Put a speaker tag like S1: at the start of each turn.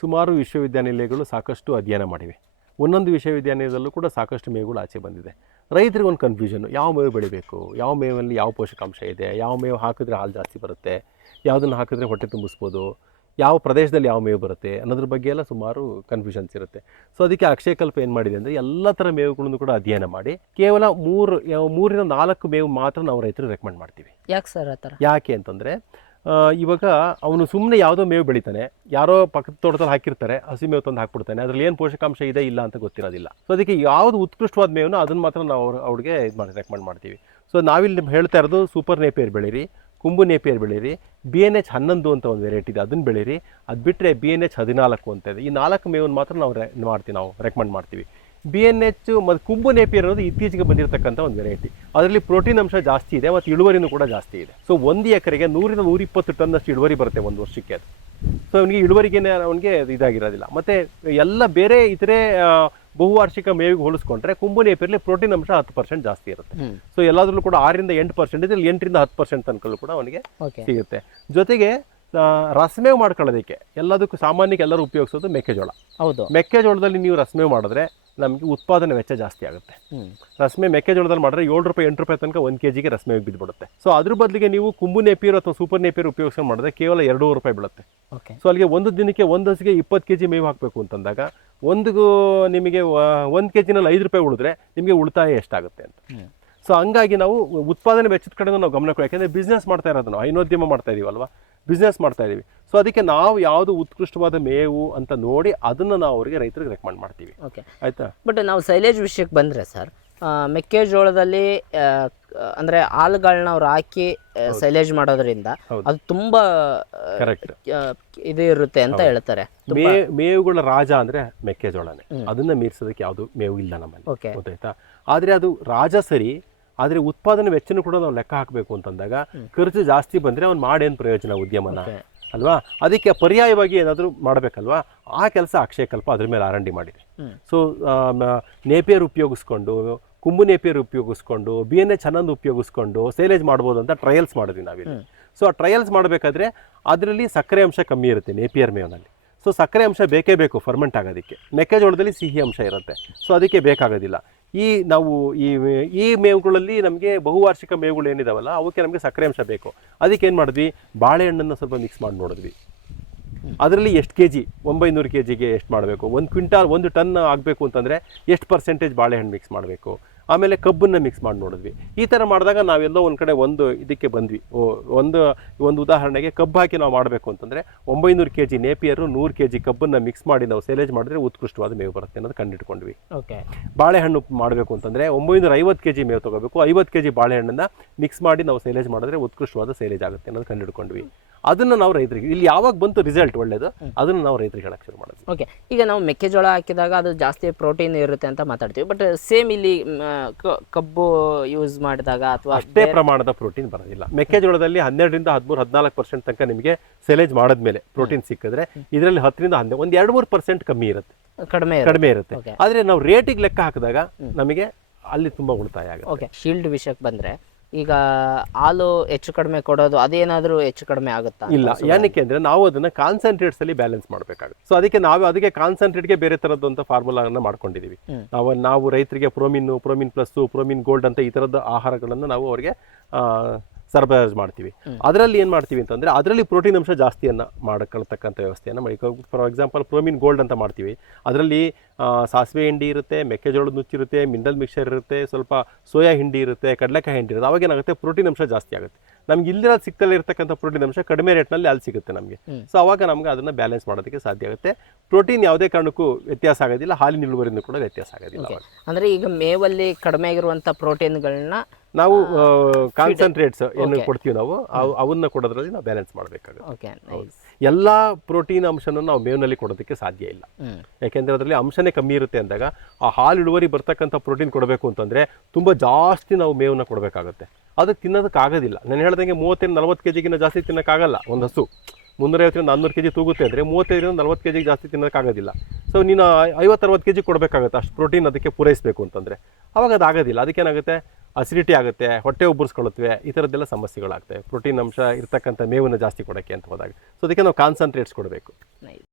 S1: ಸುಮಾರು ವಿಶ್ವವಿದ್ಯಾನಿಲಯಗಳು ಸಾಕಷ್ಟು ಅಧ್ಯಯನ ಮಾಡಿವೆ. ಒಂದೊಂದು ವಿಶ್ವವಿದ್ಯಾನಿಲಯದಲ್ಲೂ ಕೂಡ ಸಾಕಷ್ಟು ಮೇವುಗಳು ಆಚೆ ಬಂದಿದೆ. ರೈತರಿಗೆ ಒಂದು ಕನ್ಫ್ಯೂಷನ್ ಯಾವ ಮೇವು ಬೆಳಿಬೇಕು? ಯಾವ ಮೇವಲ್ಲಿ ಯಾವ ಪೋಷಕಾಂಶ ಇದೆ? ಯಾವ ಮೇವು ಹಾಕಿದ್ರೆ ಹಾಲು ಜಾಸ್ತಿ ಬರುತ್ತೆ? ಯಾವುದನ್ನು ಹಾಕಿದ್ರೆ ಹೊಟ್ಟೆ ತುಂಬಿಸ್ಬೋದು? ಯಾವ ಪ್ರದೇಶದಲ್ಲಿ ಯಾವ ಮೇವು ಬರುತ್ತೆ? ಅನ್ನೋದ್ರ ಬಗ್ಗೆ ಎಲ್ಲ ಸುಮಾರು ಕನ್ಫ್ಯೂಷನ್ಸ್ ಇರುತ್ತೆ. ಸೊ ಅದಕ್ಕೆ ಅಕ್ಷಯಕಲ್ಪ ಏನು ಮಾಡಿದೆ ಅಂದರೆ ಎಲ್ಲ ಥರ ಮೇವುಗಳನ್ನು ಕೂಡ ಅಧ್ಯಯನ ಮಾಡಿ ಕೇವಲ ಮೂರು ಮೂರಿಂದ ನಾಲ್ಕು ಮೇವು ಮಾತ್ರ ನಾವು ರೈತರು ರೆಕಮೆಂಡ್ ಮಾಡ್ತೀವಿ.
S2: ಯಾಕೆ ಸರ್ ಆ ಥರ
S1: ಯಾಕೆ ಅಂತಂದರೆ ಇವಾಗ ಅವನು ಸುಮ್ಮನೆ ಯಾವುದೋ ಮೇವು ಬೆಳಿತಾನೆ. ಯಾರೋ ಪಕ್ಕದ ತೋಟದಲ್ಲಿ ಹಾಕಿರ್ತಾರೆ, ಹಸಿ ಮೇವು ತಂದು ಹಾಕ್ಬಿಡ್ತಾನೆ. ಅದರಲ್ಲಿ ಏನು ಪೋಷಕಾಂಶ ಇದೆ ಇಲ್ಲ ಅಂತ ಗೊತ್ತಿರೋದಿಲ್ಲ. ಸೊ ಅದಕ್ಕೆ ಯಾವುದು ಉತ್ಕೃಷ್ಟವಾದ ಮೇವನ ಅದನ್ನು ಮಾತ್ರ ನಾವು ಅವ್ರ ಅವ್ರಿಗೆ ಇದು ಮಾಡಿ ರೆಕಮೆಂಡ್ ಮಾಡ್ತೀವಿ. ಸೊ ನಾವಿಲ್ಲಿ ಹೇಳ್ತಾ ಇರೋದು ಸೂಪರ್ ನೇಪಿಯರ್ ಬೆಳೀರಿ, ಕುಂಬು ನೇಪಿಯರ್ ಬೆಳೀರಿ ಬಿ ಎನ್ ಎಚ್ ಹನ್ನೊಂದು ಅಂತ ಒಂದು ವೆರೈಟಿ ಇದೆ. ಅದನ್ನು ಬೆಳೀರಿ. ಅದು ಬಿಟ್ಟರೆ ಬಿ ಎನ್ ಎಚ್ ಹದಿನಾಲ್ಕು ಅಂತ ಇದೆ. ಈ ನಾಲ್ಕು ಮೇವನ್ನು ಮಾತ್ರ ನಾವು ರೆ ಮಾಡ್ತೀವಿ, ನಾವು ರೆಕಮೆಂಡ್ ಮಾಡ್ತೀವಿ. ಬಿ ಎನ್ ಎಚ್ ಮತ್ತು ಕುಂಬು ನೇಪಿಯರ್ ಅನ್ನೋದು ಇತ್ತೀಚೆಗೆ ಬಂದಿರತಕ್ಕಂಥ ಒಂದು ವೆರೈಟಿ ಅದರಲ್ಲಿ ಪ್ರೋಟೀನ್ ಅಂಶ ಜಾಸ್ತಿ ಇದೆ ಮತ್ತು ಇಳುವರಿನೂ ಕೂಡ ಜಾಸ್ತಿ ಇದೆ. ಸೊ ಒಂದು ಎಕರೆಗೆ ನೂರಿಂದ ನೂರಿಪ್ಪತ್ತು ಟನ್ನಷ್ಟು ಇಳುವರಿ ಬರುತ್ತೆ ಒಂದು ವರ್ಷಕ್ಕೆ ಅದು. ಸೊ ಅವನಿಗೆ ಇಳುವರಿಗೆ ಅವನಿಗೆ ಇದಾಗಿರೋದಿಲ್ಲ. ಮತ್ತು ಎಲ್ಲ ಬೇರೆ ಇತರೆ ಬಹುವಾರ್ಷಿಕ ಮೇವಿಗೆ ಹೋಲಿಸ್ಕೊಂಡ್ರೆ ಕುಂಬು ನೇಪಿಯರ್ಲಿ ಪ್ರೋಟೀನ್ ಅಂಶ ಹತ್ತು ಪರ್ಸೆಂಟ್ ಜಾಸ್ತಿ ಇರುತ್ತೆ. ಸೊ ಎಲ್ಲಾದ್ರಲ್ಲೂ ಕೂಡ ಆರರಿಂದ ಎಂಟು ಪರ್ಸೆಂಟ್ ಇದೆ ಇಲ್ಲಿ ಎಂಟರಿಂದ ಹತ್ತು ಪರ್ಸೆಂಟ್ ತನಕಲ್ಲೂ ಕೂಡ ಅವನಿಗೆ ಸಿಗುತ್ತೆ. ಜೊತೆಗೆ ರಸಮೇವು ಮಾಡ್ಕೊಳ್ಳೋದಕ್ಕೆ ಎಲ್ಲದಕ್ಕೂ ಸಾಮಾನ್ಯಕ್ಕೆ ಎಲ್ಲರೂ ಉಪಯೋಗಿಸೋದು ಮೆಕ್ಕೆಜೋಳ.
S2: ಹೌದು.
S1: ಮೆಕ್ಕೆಜೋಳದಲ್ಲಿ ನೀವು ರಸಮೇವು ಮಾಡಿದ್ರೆ ನಮಗೆ ಉತ್ಪಾದನೆ ವೆಚ್ಚ ಜಾಸ್ತಿ ಆಗುತ್ತೆ. ರಸ್ಮೆ ಮೆಕ್ಕೆಜೋಳದಲ್ಲಿ ಮಾಡಿದ್ರೆ ಏಳು ರೂಪಾಯಿ ಎಂಟು ರೂಪಾಯಿ ತನಕ ಒಂದು ಕೆ ಜಿಗೆ ರಸ್ಮೆ ಬಿದ್ದುಬಿಡುತ್ತೆ ಸೊ ಅದ್ರ ಬದಲಿಗೆ ನೀವು ಕುಂಬು ನೇಪಿಯರ್ ಅಥವಾ ಸೂಪರ್ ನೇಪಿಯರ್ ಉಪಯೋಗಿಸಿ ಮಾಡಿದ್ರೆ ಕೇವಲ ಎರಡೂವರೆ ರೂಪಾಯಿ ಬೀಳುತ್ತೆ.
S2: ಓಕೆ
S1: ಸೊ ಅಲ್ಲಿಗೆ ಒಂದು ದಿನಕ್ಕೆ ಒಂದು ಹಸಿಗೆ ಇಪ್ಪತ್ತು ಕೆ ಜಿ ಮೇವು ಹಾಕಬೇಕು ಅಂತಂದಾಗ ಒಂದು ನಿಮಗೆ ಒಂದು ಕೆ ಜಿನಲ್ಲಿ ಐದು ರೂಪಾಯಿ ಉಳಿದ್ರೆ ನಿಮಗೆ ಉಳಿತಾಯ ಎಷ್ಟಾಗುತ್ತೆ ಅಂತ. ಸೊ ಹಂಗಾಗಿ ನಾವು ಉತ್ಪಾದನೆ ವೆಚ್ಚದ ಕಡೆ ನಾವು ಗಮನ ಕೊಡ. ಯಾಕೆಂದರೆ ಬಿಸ್ನೆಸ್ ಮಾಡ್ತಾ ಇರೋದು ನಾವು. ಹೈನೋದ್ಯಮ ಮಾಡ್ತಾ ಇದೀವಲ್ವಾ? ಬಿಸ್ನೆಸ್ ಮಾಡ್ತಾ ಇದೀವಿ. ಸೊ ಅದಕ್ಕೆ ನಾವು ಯಾವುದು ಉತ್ಕೃಷ್ಟವಾದ ಮೇವು ಅಂತ ನೋಡಿ ಅದನ್ನು ನಾವು ಅವರಿಗೆ ರೈತರಿಗೆ ರೆಕಮೆಂಡ್ ಮಾಡ್ತೀವಿ.
S2: ಓಕೆ
S1: ಆಯ್ತಾ?
S2: ಬಟ್ ನಾವು ಸೈಲೇಜ್ ವಿಷಯಕ್ಕೆ ಬಂದರೆ ಸರ್ ಮೆಕ್ಕೆಜೋಳದಲ್ಲಿ ಅಂದ್ರೆ ಹಾಲುಗಳನ್ನ ಅವ್ರು ಹಾಕಿ ಸೈಲೇಜ್ ಮಾಡೋದ್ರಿಂದ ಅದು ತುಂಬಾ
S1: ಕರೆಕ್ಟ್
S2: ಇದು ಇರುತ್ತೆ ಅಂತ ಹೇಳ್ತಾರೆ.
S1: ಮೇವುಗಳ ರಾಜ ಅಂದ್ರೆ ಮೆಕ್ಕೆಜೋಳನೇ. ಅದನ್ನ ಮೀರ್ಸೋದಕ್ಕೆ ಯಾವುದು ಮೇವು ಇಲ್ಲ ನಮ್ಮಲ್ಲಿ.
S2: ಓಕೆ
S1: ಗೊತ್ತಾಯ್ತಾ? ಆದ್ರೆ ಅದು ರಾಜ ಸರಿ ಆದ್ರೆ ಉತ್ಪಾದನೆ ವೆಚ್ಚನೂ ಕೂಡ ನಾವು ಲೆಕ್ಕ ಹಾಕಬೇಕು ಅಂತಂದಾಗ ಖರ್ಚು ಜಾಸ್ತಿ ಬಂದ್ರೆ ಅವ್ನು ಮಾಡೇನು ಪ್ರಯೋಜನ ಉದ್ಯಮನ. ಅಲ್ವಾ? ಅದಕ್ಕೆ ಪರ್ಯಾಯವಾಗಿ ಏನಾದರೂ ಮಾಡಬೇಕಲ್ವಾ? ಆ ಕೆಲಸ ಅಕ್ಷಯಕಲ್ಪ ಅದ್ರ ಮೇಲೆ ಆರಂಡಿ ಮಾಡಿದೆ. ಸೊ ನೇಪಿಯರ್ ಉಪಯೋಗಿಸ್ಕೊಂಡು ಕುಂಬು ನೇಪಿಯರ್ ಉಪಯೋಗಿಸ್ಕೊಂಡು ಬಿ ಎನ್ ಎಚ್ ಹನ್ನೊಂದು ಉಪಯೋಗಿಸ್ಕೊಂಡು ಸೇಲೇಜ್ ಮಾಡ್ಬೋದು ಅಂತ ಟ್ರಯಲ್ಸ್ ಮಾಡಿದ್ವಿ ನಾವಿಲ್ಲಿ. ಸೊ ಆ ಟ್ರಯಲ್ಸ್ ಮಾಡಬೇಕಾದ್ರೆ ಅದರಲ್ಲಿ ಸಕ್ಕರೆ ಅಂಶ ಕಮ್ಮಿ ಇರುತ್ತೆ ನೇಪಿಯರ್ ಮೇವ್ನಲ್ಲಿ. ಸೊ ಸಕ್ಕರೆ ಅಂಶ ಬೇಕೇ ಬೇಕು ಫರ್ಮೆಂಟ್ ಆಗೋದಕ್ಕೆ. ಮೆಕ್ಕೆಜೋಳದಲ್ಲಿ ಸಿಹಿ ಅಂಶ ಇರುತ್ತೆ. ಸೊ ಅದಕ್ಕೆ ಬೇಕಾಗೋದಿಲ್ಲ. ಈ ನಾವು ಈ ಈ ಮೇವುಗಳಲ್ಲಿ ನಮಗೆ ಬಹುವಾರ್ಷಿಕ ಮೇವುಗಳು ಏನಿದಾವಲ್ಲ, ಅವಕ್ಕೆ ನಮಗೆ ಸಕ್ಕರೆ ಅಂಶ ಬೇಕು. ಅದಕ್ಕೆ ಏನು ಮಾಡಿದ್ವಿ? ಬಾಳೆಹಣ್ಣನ್ನು ಸ್ವಲ್ಪ ಮಿಕ್ಸ್ ಮಾಡಿ ನೋಡಿದ್ವಿ. ಅದರಲ್ಲಿ ಎಷ್ಟು ಕೆ ಜಿ ಒಂಬೈನೂರು ಕೆ ಜಿಗೆ ಎಷ್ಟು ಮಾಡಬೇಕು? ಒಂದು ಕ್ವಿಂಟಾಲ್, ಒಂದು ಟನ್ ಆಗಬೇಕು ಅಂತಂದರೆ ಎಷ್ಟು ಪರ್ಸೆಂಟೇಜ್ ಬಾಳೆಹಣ್ಣು ಮಿಕ್ಸ್ ಮಾಡಬೇಕು? ಆಮೇಲೆ ಕಬ್ಬನ್ನು ಮಿಕ್ಸ್ ಮಾಡಿ ನೋಡಿದ್ವಿ. ಈ ಥರ ಮಾಡಿದಾಗ ನಾವೆಲ್ಲೋ ಒಂದು ಕಡೆ ಒಂದು ಇದಕ್ಕೆ ಬಂದ್ವಿ. ಓ ಒಂದು ಒಂದು ಉದಾಹರಣೆಗೆ ಕಬ್ಬು ಹಾಕಿ ನಾವು ಮಾಡಬೇಕು ಅಂತಂದರೆ ಒಂಬೈನೂರು ಕೆ ಜಿ ನೇಪಿಯರು ನೂರು ಕೆ ಜಿ ಕಬ್ಬನ್ನು ಮಿಕ್ಸ್ ಮಾಡಿ ನಾವು ಸೇಲೇಜ್ ಮಾಡಿದ್ರೆ ಉತ್ಕೃಷ್ಟವಾದ ಮೇವು ಬರುತ್ತೆ ಅನ್ನೋದು ಕಂಡಿಡ್ಕೊಂಡ್ವಿ
S2: ಓಕೆ.
S1: ಬಾಳೆಹಣ್ಣು ಮಾಡಬೇಕು ಅಂತಂದರೆ ಒಂಬೈನೂರ ಐವತ್ತು ಕೆ ಜಿ ಮೇವು ತೊಗೋಬೇಕು. ಐವತ್ತು ಕೆ ಜಿ ಬಾಳೆಹಣ್ಣನ್ನು ಮಿಕ್ಸ್ ಮಾಡಿ ನಾವು ಸೇಲೇಜ್ ಮಾಡಿದ್ರೆ ಉತ್ಕೃಷ್ಟವಾದ ಸೇಲೇಜ್ ಆಗುತ್ತೆ ಅನ್ನೋದು ಕಂಡುಹಿಡ್ಕೊಂಡ್ವಿ ಅದನ್ನು ನಾವು ರೈತರಿಗೆ ಇಲ್ಲಿ ಯಾವಾಗ ಬಂತು ರಿಸಲ್ಟ್ ಒಳ್ಳೇದು ಅದನ್ನು ನಾವು ರೈತರಿಗೆ ಹೇಳಕ್ಕೆ ಶುರು ಮಾಡೋದು
S2: ಓಕೆ ಈಗ ನಾವು ಮೆಕ್ಕೆಜೋಳ ಹಾಕಿದಾಗ ಅದು ಜಾಸ್ತಿ ಪ್ರೋಟೀನ್ ಇರುತ್ತೆ ಅಂತ ಮಾತಾಡ್ತೀವಿ. ಬಟ್ ಸೇಮ್ ಇಲ್ಲಿ ಕಬ್ಬು ಯೂಸ್ ಮಾಡಿದಾಗ ಅಥವಾ
S1: ಅಷ್ಟೇ ಪ್ರಮಾಣದ ಪ್ರೋಟೀನ್ ಬರೋದಿಲ್ಲ. ಮೆಕ್ಕೆಜೋಳದಲ್ಲಿ ಹನ್ನೆರಡರಿಂದ ಹದಿಮೂರು ಹದಿನಾಲ್ಕು ಪರ್ಸೆಂಟ್ ತನಕ ನಿಮಗೆ ಸೆಲೇಜ್ ಮಾಡಿದ್ಮೇಲೆ ಪ್ರೋಟೀನ್ ಸಿಕ್ಕಿದ್ರೆ ಇದರಲ್ಲಿ ಹತ್ತರಿಂದ ಹನ್ನೆರಡು ಒಂದು ಎರಡು ಮೂರು ಪರ್ಸೆಂಟ್ ಕಮ್ಮಿ ಇರುತ್ತೆ.
S2: ಕಡಿಮೆ ಇರುತ್ತೆ.
S1: ಕಡಿಮೆ ಇರುತ್ತೆ. ಆದರೆ ನಾವು ರೇಟಿಗೆ ಲೆಕ್ಕ ಹಾಕಿದಾಗ ನಮಗೆ ಅಲ್ಲಿ ತುಂಬ ಉಳಿತಾಯ ಆಗುತ್ತೆ.
S2: ಓಕೆ ಶೀಲ್ಡ್ ವಿಷಯಕ್ಕೆ ಬಂದ್ರೆ ಈಗ ಹಾಲು ಹೆಚ್ಚು ಕಡಿಮೆ ಕೊಡೋದು ಅದೇನಾದರೂ ಹೆಚ್ಚು ಕಡಿಮೆ ಆಗುತ್ತಾ
S1: ಇಲ್ಲ. ಏನಕ್ಕೆ ಅಂದ್ರೆ ನಾವು ಅದನ್ನ ಕಾನ್ಸಂಟ್ರೇಟ್ಸ್ ಅಲ್ಲಿ ಬ್ಯಾಲೆನ್ಸ್ ಮಾಡಬೇಕಾಗುತ್ತೆ. ಸೊ ಅದಕ್ಕೆ ನಾವು ಅದಕ್ಕೆ ಕಾನ್ಸಂಟ್ರೇಟ್ಗೆ ಬೇರೆ ತರದಂತ ಫಾರ್ಮುಲಾಗಳನ್ನ ಮಾಡ್ಕೊಂಡಿದೀವಿ. ನಾವು ನಾವು ರೈತರಿಗೆ ಪ್ರೋಮಿನ್ ಪ್ರೋಮಿನ್ ಪ್ಲಸ್ ಪ್ರೋಮಿನ್ ಗೋಲ್ಡ್ ಅಂತ ಈ ತರದ ಆಹಾರಗಳನ್ನು ನಾವು ಅವರಿಗೆ ಸರಬರಾಜು ಮಾಡ್ತೀವಿ. ಅದರಲ್ಲಿ ಏನು ಮಾಡ್ತೀವಿ ಅಂತಂದ್ರೆ ಅದರಲ್ಲಿ ಪ್ರೋಟೀನ್ ಅಂಶ ಜಾಸ್ತಿಯನ್ನ ಮಾಡ್ಕೊಳ್ತಕ್ಕಂಥ ವ್ಯವಸ್ಥೆಯನ್ನು ಮಾಡಿ ಫಾರ್ ಎಕ್ಸಾಂಪಲ್ ಪ್ರೋಮಿನ್ ಗೋಲ್ಡ್ ಅಂತ ಮಾಡ್ತೀವಿ. ಅದರಲ್ಲಿ ಸಾಸಿವೆ ಹಿಂಡಿ ಇರುತ್ತೆ ಮೆಕ್ಕೆಜೋಳದ ನುಚ್ಚಿರುತ್ತೆ ಮಿನರಲ್ ಮಿಕ್ಸರ್ ಇರುತ್ತೆ ಸ್ವಲ್ಪ ಸೋಯಾ ಹಿಂಡಿ ಇರುತ್ತೆ ಕಡಲೆಕಾಯಿ ಹಿಂಡಿ ಇರುತ್ತೆ. ಅವಾಗ ಏನಾಗುತ್ತೆ ಪ್ರೋಟೀನ್ ಅಂಶ ಜಾಸ್ತಿ ಆಗುತ್ತೆ. ನಮ್ಗೆ ಇಲ್ಲಿರೋ ಸಿಗ್ತಲೇ ಇರ್ತಕ್ಕಂಥ ಪ್ರೋಟೀನ್ ಅಂಶ ಕಡಿಮೆ ರೇಟ್ನಲ್ಲಿ ಅಲ್ಲಿ ಸಿಗುತ್ತೆ ನಮಗೆ. ಸೊ ಅವಾಗ ನಮಗೆ ಅದನ್ನ ಬ್ಯಾಲೆನ್ಸ್ ಮಾಡೋದಕ್ಕೆ ಸಾಧ್ಯ ಆಗುತ್ತೆ. ಪ್ರೋಟೀನ್ ಯಾವುದೇ ಕಾರಣಕ್ಕೂ ವ್ಯತ್ಯಾಸ ಆಗೋದಿಲ್ಲ. ಹಾಲಿನ ಇಳುವರಿನೂ ಕೂಡ ವ್ಯತ್ಯಾಸ ಆಗೋದಿಲ್ಲ
S2: ಅಂದರೆ ಈಗ ಮೇವಲ್ಲಿ ಕಡಿಮೆ ಆಗಿರುವಂಥ ಪ್ರೋಟೀನ್ಗಳನ್ನ
S1: ನಾವು ಕಾನ್ಸಂಟ್ರೇಟ್ಸ್ ಏನು ಕೊಡ್ತೀವಿ ನಾವು. ಅವ್- ಅವನ್ನ ಕೊಡೋದ್ರಲ್ಲಿ ನಾವು ಬ್ಯಾಲೆನ್ಸ್ ಮಾಡಬೇಕಾಗುತ್ತೆ. ಎಲ್ಲ ಪ್ರೋಟೀನ್ ಅಂಶನೂ ನಾವು ಮೇವಿನಲ್ಲಿ ಕೊಡೋದಕ್ಕೆ ಸಾಧ್ಯ ಇಲ್ಲ. ಯಾಕೆಂದ್ರೆ ಅದರಲ್ಲಿ ಅಂಶನೇ ಕಮ್ಮಿ ಇರುತ್ತೆ ಅಂದಾಗ ಆ ಹಾಲು ಇಳುವರಿ ಬರ್ತಕ್ಕಂಥ ಪ್ರೋಟೀನ್ ಕೊಡಬೇಕು ಅಂತಂದರೆ ತುಂಬ ಜಾಸ್ತಿ ನಾವು ಮೇವನ್ನು ಕೊಡಬೇಕಾಗುತ್ತೆ. ಅದು ತಿನ್ನೋದಕ್ಕಾಗೋದಿಲ್ಲ. ನಾನು ಹೇಳ್ದಂಗೆ ಮೂವತ್ತರಿಂದ ನಲ್ವತ್ತು ಕೆ ಜಿಗಿಂತ ಜಾಸ್ತಿ ತಿನ್ನೋಕ್ಕಾಗಲ್ಲ ಒಂದು ಹಸು. ಮುನ್ನೂರೈವತ್ತರಿಂದ ನಾನ್ನೂರು ಕೆ ಜಿ ತೂಗುತ್ತೆ ಅಂದರೆ ಮೂವತ್ತೈದರಿಂದ ನಲ್ವತ್ತು ಕೆ ಜಿಗೆ ಜಾಸ್ತಿ ತಿನ್ನೋಕ್ಕಾಗೋದಿಲ್ಲ ಸೊ ನೀನು ಐವತ್ತರವತ್ತು ಕೆ ಜಿ ಕೊಡಬೇಕಾಗುತ್ತೆ ಅಷ್ಟು ಪ್ರೋಟೀನ್ ಅದಕ್ಕೆ ಪೂರೈಸಬೇಕು ಅಂತಂದರೆ. ಅವಾಗ ಅದು ಆಗೋದಿಲ್ಲ ಅದಕ್ಕೇನಾಗುತ್ತೆ? ಅಸಿಡಿಟಿ ಆಗುತ್ತೆ, ಹೊಟ್ಟೆ ಉಬ್ಬರಿಸ್ಕೊಳ್ಳುತ್ತವೆ, ಈ ಥರದ್ದೆಲ್ಲ ಸಮಸ್ಯೆಗಳಾಗ್ತವೆ. ಪ್ರೋಟೀನ್ ಅಂಶ ಇರ್ತಕ್ಕಂಥ ಮೇವನ್ನು ಜಾಸ್ತಿ ಕೊಡೋಕ್ಕೆ ಅಂತ ಹೋದಾಗ. ಸೊ ಅದಕ್ಕೆ ನಾವು ಕಾನ್ಸಂಟ್ರೇಟ್ಸ್ ಕೊಡಬೇಕು.